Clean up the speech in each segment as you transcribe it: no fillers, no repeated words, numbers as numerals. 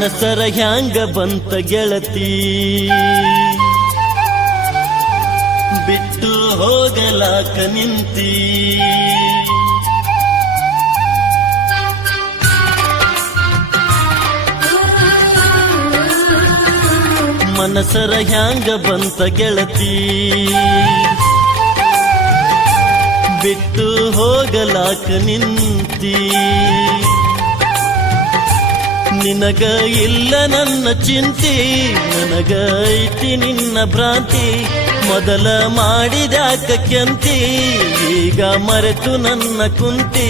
ಮನಸರ ಹ್ಯಾಂಗ ಬಂತ ಗೆಳತಿ ಬಿಟ್ಟು ಹೋಗಲಾಕ ನಿಂತಿ ಮನಸರ ಹ್ಯಾಂಗ ಬಂತ ಗೆಳತಿ ಬಿಟ್ಟು ಹೋಗಲಾಕ ನಿಂತಿ ನಿನಗ ಇಲ್ಲ ನನ್ನ ಚಿಂತಿ ನನಗ ಐತಿ ನಿನ್ನ ಭ್ರಾಂತಿ ಮೊದಲ ಮಾಡಿದ್ಯಾಕ ಕೆಂತಿ ಈಗ ಮರೆತು ನನ್ನ ಕುಂತಿ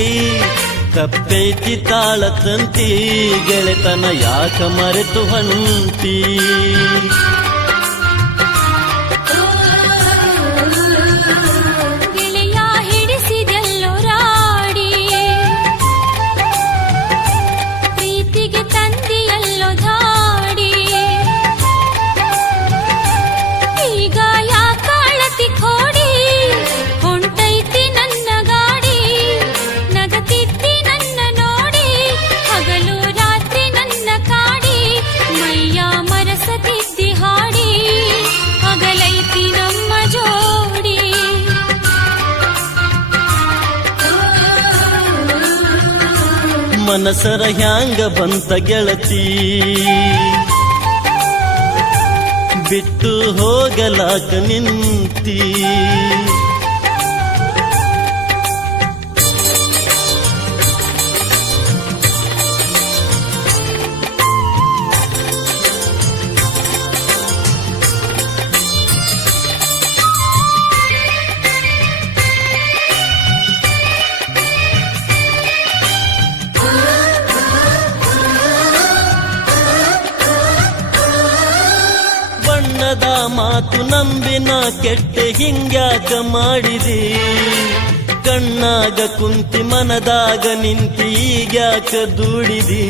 ಕಪ್ಪೈತಿ ತಾಳ ತಂತಿ ಗೆಳೆತನ ಯಾಕ ಮರೆತು ಹೊಂಟಿ ಮನಸರ ಹ್ಯಾಂಗ ಬಂತ ಗೆಳತಿ ಬಿಟ್ಟು ಹೋಗಲಾಕ ನಿಂತಿ ಮಾತು ನಂಬಿನ ಕೆಟ್ಟೆ ಹಿಂಗ್ಯಾಕ ಮಾಡಿದಿ ಕಣ್ಣಾಗ ಕುಂತಿ ಮನದಾಗ ನಿಂತಿ ಈಗ್ಯಾಕ ದೂಡಿದಿ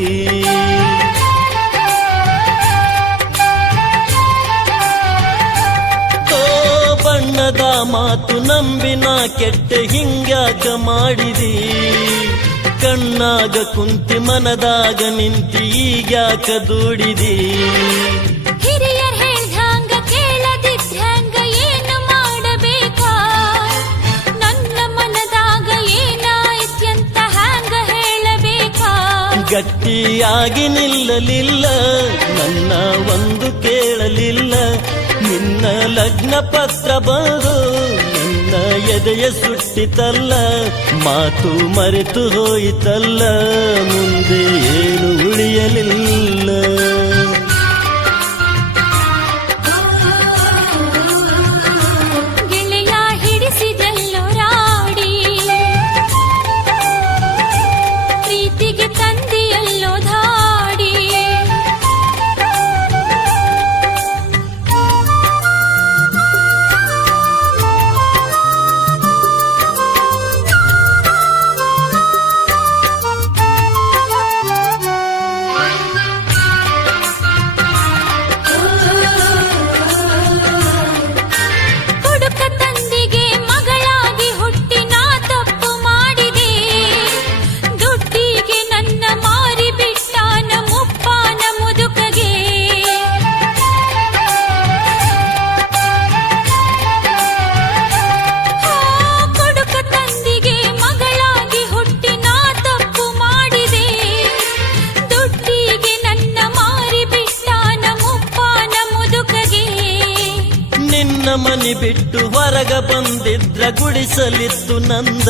ಓ ಬಣ್ಣದ ಮಾತು ನಂಬಿನ ಕೆಟ್ಟೆ ಹಿಂಗ್ಯಾಕ ಮಾಡಿದಿ ಕಣ್ಣಾಗ ಕುಂತಿ ಮನದಾಗ ನಿಂತಿ ಈಗ್ಯಾಕ ದೂಡಿದಿ ಗಟ್ಟಿಯಾಗಿ ನಿಲ್ಲಲಿಲ್ಲ ನನ್ನ ಒಂದು ಕೇಳಲಿಲ್ಲ ನಿನ್ನ ಲಗ್ನ ಪತ್ರ ಬಂದು ನನ್ನ ಎದೆಯ ಸುಟ್ಟಿತಲ್ಲ ಮಾತು ಮರೆತು ಹೋಯಿತಲ್ಲ ಮುಂದೆ ಏನು ಉಳಿಯಲಿಲ್ಲ ಮನಿ ಬಿಟ್ಟು ಹೊರಗ ಬಂದಿದ್ರ ಗುಡಿಸಲಿತ್ತು ನಂದ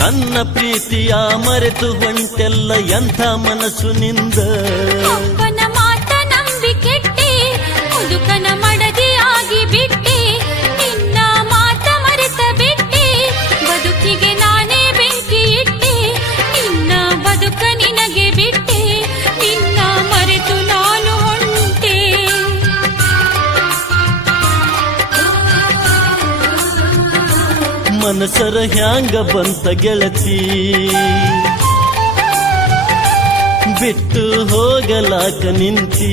ನನ್ನ ಪ್ರೀತಿಯ ಮರೆತು ಹೊಂಟೆಲ್ಲ ಎಂಥ ಮನಸ್ಸು ನಿಂದ ಅಪ್ಪನ ಮಾತ ನಂಬಿ ಕೆಟ್ಟಿ ಮುದುಕನ ಮಡದಿ ಆಗಿ ಬಿಟ್ಟಿ ನಿನ್ನ ಮಾತ ಮರೆತ ಬಿಟ್ಟಿ ಬದುಕಿಗೆ ನಾನೇ ಬೆಂಕಿ ಇಟ್ಟಿ ನಿನ್ನ ಬದುಕ ನಿನಗೆ ಬಿಟ್ಟಿ ನಿನ್ನ ಮರೆತು ನಾನು ಹೊಂಟೆ ಮನಸರ ಹ್ಯಾಂಗ ಬಂತ ಗೆಳತಿ ಬಿಟ್ಟು ಹೋಗಲಾಕ ನಿಂತಿ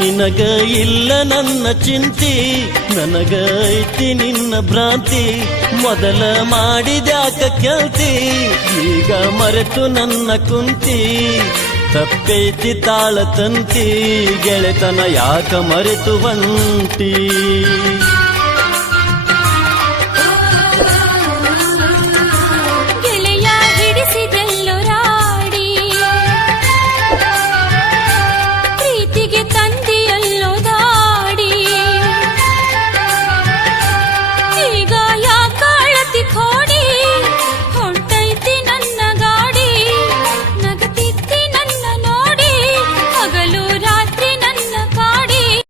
ನಿನಗ ಇಲ್ಲ ನನ್ನ ಚಿಂತಿ ನನಗ ಐತಿ ನಿನ್ನ ಭ್ರಾಂತಿ ಮೊದಲ ಮಾಡಿದ್ಯಾಕ ಕೇಳ್ತಿ ಈಗ ಮರೆತು ನನ್ನ ಕುಂತಿ ತಪ್ಪೈತಿ ತಾಳ ತಂತಿ ಗೆಳೆತನ ಯಾಕ ಮರೆತು ಹೊಂಟಿ